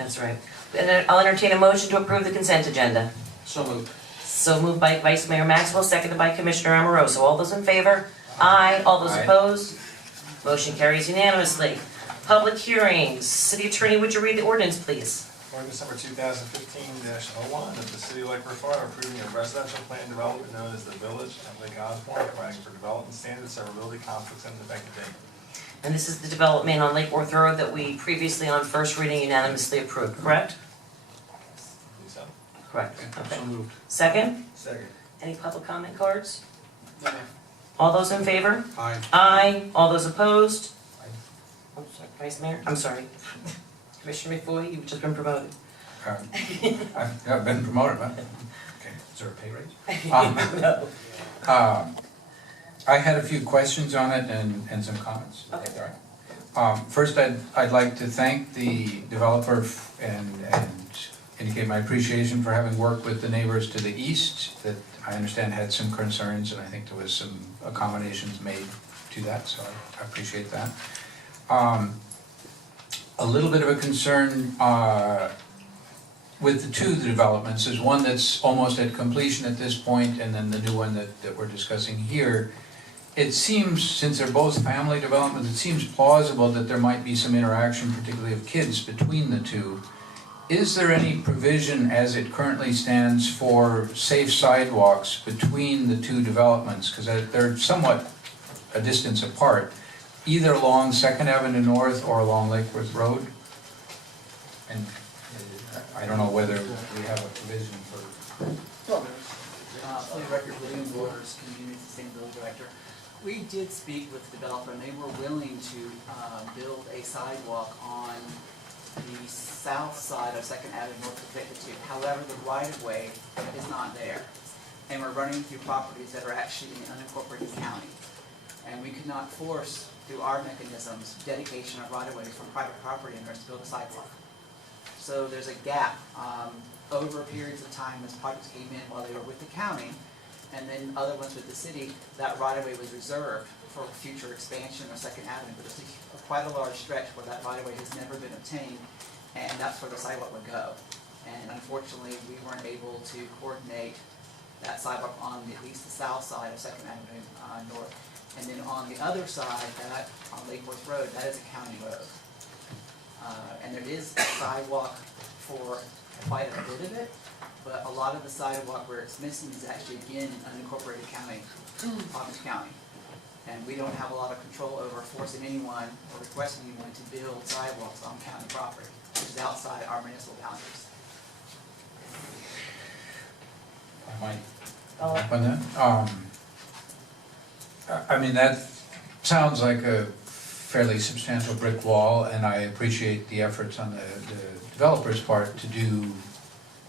That's right. And then I'll entertain a motion to approve the consent agenda. So moved. So moved by Vice Mayor Maxwell, seconded by Commissioner Amoroso. All those in favor? Aye. All those Aye. opposed? Motion carries unanimously. Public hearings. City Attorney, would you read the ordinance, please? Ordinance number 2015-01 of the City of Lake Worth, Florida, approving a residential plan development known as the Village at Lake Osborne, providing for development standards, severability, conflicts, and effective date. And this is the development on Lake Worth Road that we previously on first reading unanimously approved, correct? Believe so. Correct. Okay. So moved. Second? Second. Any public comment cards? Aye. All those in favor? Aye. Aye. All those opposed? Aye. I'm sorry, Vice Mayor? I'm sorry. Commissioner McFoy, you've just been promoted. I've been promoted, huh? Okay, is there a pay raise? No. I had a few questions on it and some comments. Okay. First, I'd like to thank the developer and indicate my appreciation for having worked with the neighbors to the east that I understand had some concerns, and I think there was some accommodations made to that, so I appreciate that. A little bit of a concern with the two developments is one that's almost at completion at this point, and then the new one that we're discussing here. It seems, since they're both family developments, it seems plausible that there might be some interaction, particularly of kids, between the two. Is there any provision as it currently stands for safe sidewalks between the two developments? Because they're somewhat a distance apart, either along 2nd Avenue North or along Lake Worth Road. And I don't know whether we have a provision for... For the record, William Waters, Community Sustainability Director. We did speak with the developer, and they were willing to build a sidewalk on the south side of 2nd Avenue North of 52. However, the right-of-way is not there. And we're running through properties that are actually in unincorporated county. And we could not force, through our mechanisms, dedication of right-of-way from private property owners to build a sidewalk. So there's a gap over periods of time as projects came in while they were with the county, and then other ones with the city. That right-of-way was reserved for future expansion of 2nd Avenue, but it's quite a large stretch where that right-of-way has never been obtained, and that's where the sidewalk would go. And unfortunately, we weren't able to coordinate that sidewalk on at least the south side of 2nd Avenue North. And then on the other side, that on Lake Worth Road, that is a county road. And there is a sidewalk for quite a bit of it, but a lot of the sidewalk where it's missing is actually again in unincorporated county, Orange County. And we don't have a lot of control over forcing anyone or requesting anyone to build sidewalks on county property, which is outside our municipal boundaries. I might follow up on that. I mean, that sounds like a fairly substantial brick wall, and I appreciate the efforts on the developer's part to do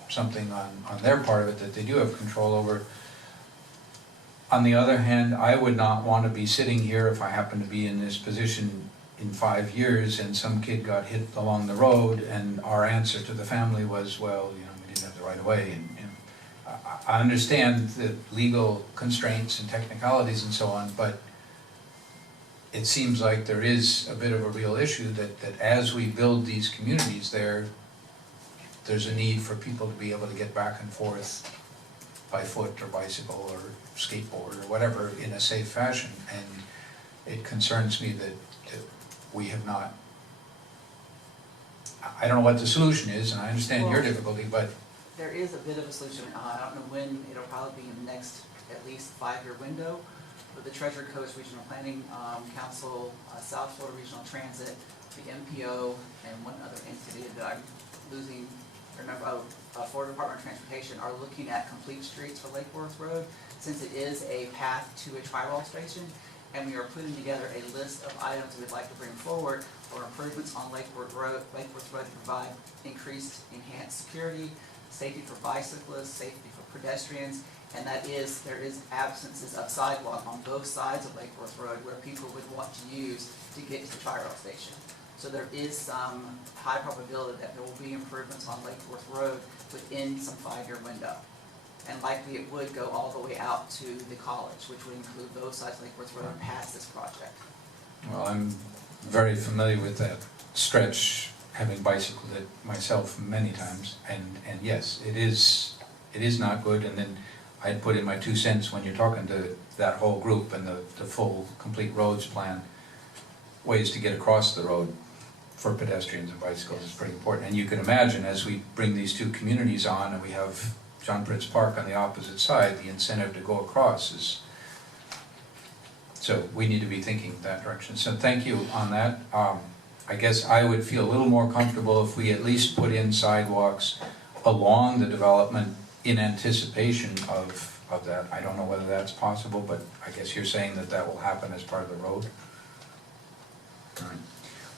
something on their part of it that they do have control over. On the other hand, I would not want to be sitting here if I happen to be in this position in 5 years and some kid got hit along the road and our answer to the family was, well, you know, we didn't have the right of way. And I understand the legal constraints and technicalities and so on, but it seems like there is a bit of a real issue that as we build these communities there's a need for people to be able to get back and forth by foot or bicycle or skateboard or whatever in a safe fashion. And it concerns me that we have not, I don't know what the solution is, and I understand your difficulty, but... There is a bit of a solution. I don't know when, it'll probably be in the next at least 5-year window. But the Treasure Coast Regional Planning Council, South Florida Regional Transit, the MPO, and one other entity that I'm losing, remember, Florida Department of Transportation are looking at complete streets for Lake Worth Road, since it is a path to a tri-rail station, and we are putting together a list of items we'd like to bring forward for improvements on Lake Worth Road to provide increased, enhanced security, safety for bicyclists, safety for pedestrians, and that is, there is absences of sidewalk on both sides of Lake Worth Road where people would want to use to get to the tri-rail station. So there is some high probability that there will be improvements on Lake Worth Road within some 5-year window. And likely it would go all the way out to the college, which would include both sides of Lake Worth Road past this project. Well, I'm very familiar with that stretch having bicycled it myself many times, and yes, it is not good, and then I'd put in my 2 cents when you're talking to that whole group and the full, complete roads plan, ways to get across the road for pedestrians and bicycles is pretty important. And you can imagine, as we bring these two communities on, and we have John Prince Park on the opposite side, the incentive to go across is, so we need to be thinking that direction. So thank you on that. I guess I would feel a little more comfortable if we at least put in sidewalks along the development in anticipation of that. I don't know whether that's possible, but I guess you're saying that that will happen as part of the road.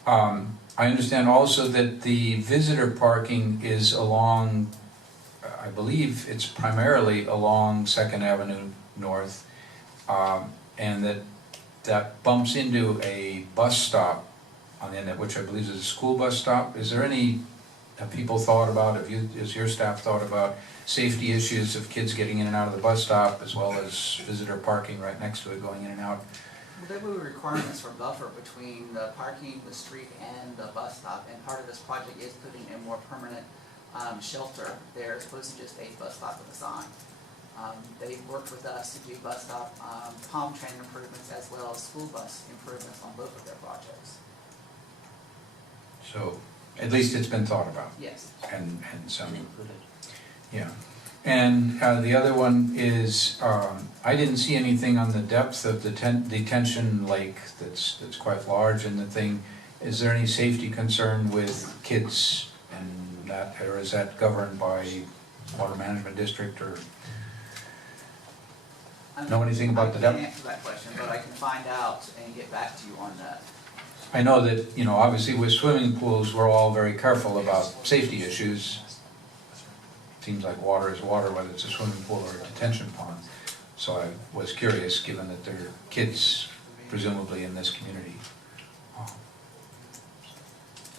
I understand also that the visitor parking is along, I believe it's primarily along 2nd Avenue North, and that bumps into a bus stop on the end of which I believe is a school bus stop. Is there any, have people thought about, has your staff thought about safety issues of kids getting in and out of the bus stop, as well as visitor parking right next to it going in and out? Well, there will be requirements for buffer between the parking, the street, and the bus stop, and part of this project is putting a more permanent shelter there, as opposed to just a bus stop with a sign. They've worked with us to do bus stop palm train improvements as well as school bus improvements on both of their projects. So, at least it's been thought about. Yes. And some, Included. yeah. And the other one is, I didn't see anything on the depth of the detention lake that's quite large in the thing. Is there any safety concern with kids and that, or is that governed by Water Management District, or know anything about the depth? I can't answer that question, but I can find out and get back to you on that. I know that, you know, obviously with swimming pools, we're all very careful about safety issues. Seems like water is water, whether it's a swimming pool or a detention pond. So I was curious, given that there are kids presumably in this community.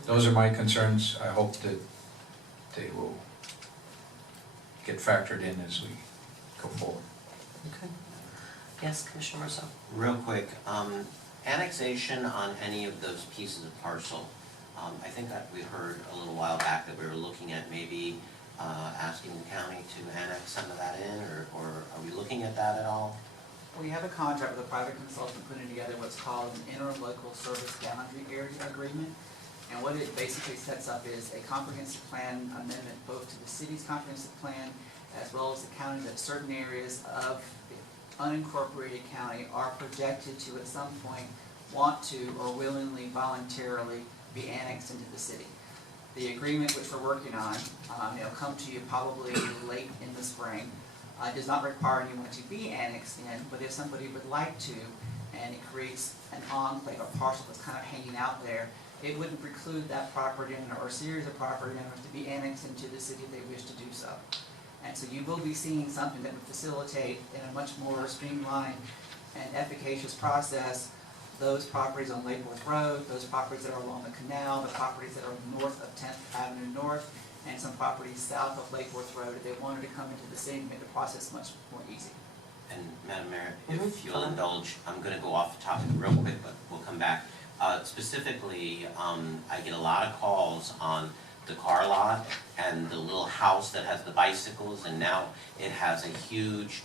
Those are my concerns. I hope that they will get factored in as we go forward. Okay. Yes, Commissioner Russo. Real quick, annexation on any of those pieces of parcel, I think that we heard a little while back that we were looking at maybe asking the county to annex some of that in, or are we looking at that at all? We have a contract with a private consultant putting together what's called an interlocal service boundary area agreement. And what it basically sets up is a comprehensive plan amendment both to the city's comprehensive plan as well as the county, that certain areas of the unincorporated county are projected to at some point want to or willingly, voluntarily be annexed into the city. The agreement which we're working on, it'll come to you probably late in the spring, does not require anyone to be annexed in, but if somebody would like to, and it creates an enclave, a parcel that's kind of hanging out there, it wouldn't preclude that property owner or a series of property owners to be annexed into the city if they wish to do so. And so you will be seeing something that would facilitate in a much more streamlined and efficacious process those properties on Lake Worth Road, those properties that are along the canal, the properties that are north of 10th Avenue North, and some properties south of Lake Worth Road. If they wanted to come into the city and make the process much more easy. And Madam Mayor, if you'll indulge, I'm going to go off the topic real quick, but we'll come back. Specifically, I get a lot of calls on the car lot and the little house that has the bicycles, and now it has a huge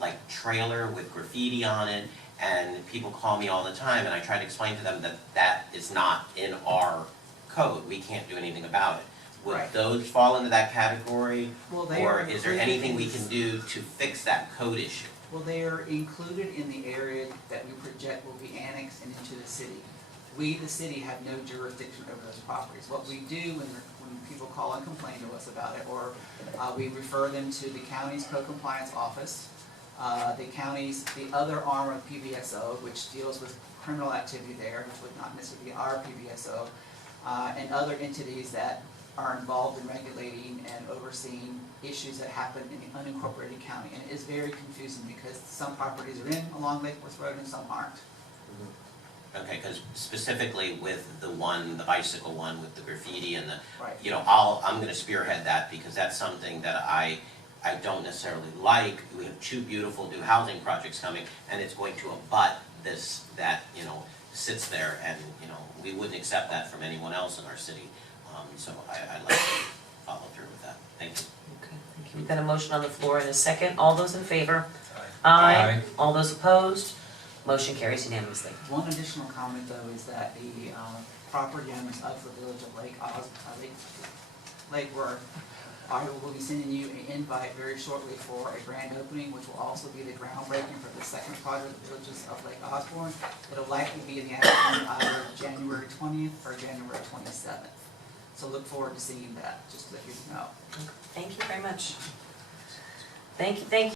like trailer with graffiti on it, and people call me all the time, and I try to explain to them that that is not in our code. We can't do anything about it. Would Right. those fall into that category, Well, they or are is there included anything we in can this- do to fix that code issue? Well, they are included in the area that we project will be annexed and into the city. We, the city, have no jurisdiction over those properties. What we do when people call and complain to us about it, or we refer them to the county's co-compliance office, the other arm of PBSO, which deals with criminal activity there, which would not necessarily be our PBSO, and other entities that are involved in regulating and overseeing issues that happen in the unincorporated county. And it is very confusing because some properties are in along Lake Worth Road and some aren't. Okay, because specifically with the bicycle one with the graffiti and the, Right. you know, I'm going to spearhead that because that's something that I don't necessarily like. We have two beautiful new housing projects coming, and it's going to abut this, that, you know, sits there, and, you know, we wouldn't accept that from anyone else in our city. So I'd like to follow through with that. Thank you. Okay, thank you. We've got a motion on the floor and a second. All those in favor? Aye. All those opposed? Motion carries unanimously. One additional comment though is that the property owners of the village of Lake Worth, I will be sending you an invite very shortly for a grand opening, which will also be the groundbreaking for the second project, the villages of Lake Osborne. It'll likely be in the afternoon, either January 20th or January 27th. So look forward to seeing that, just to let you know. Thank you very much. Thank you.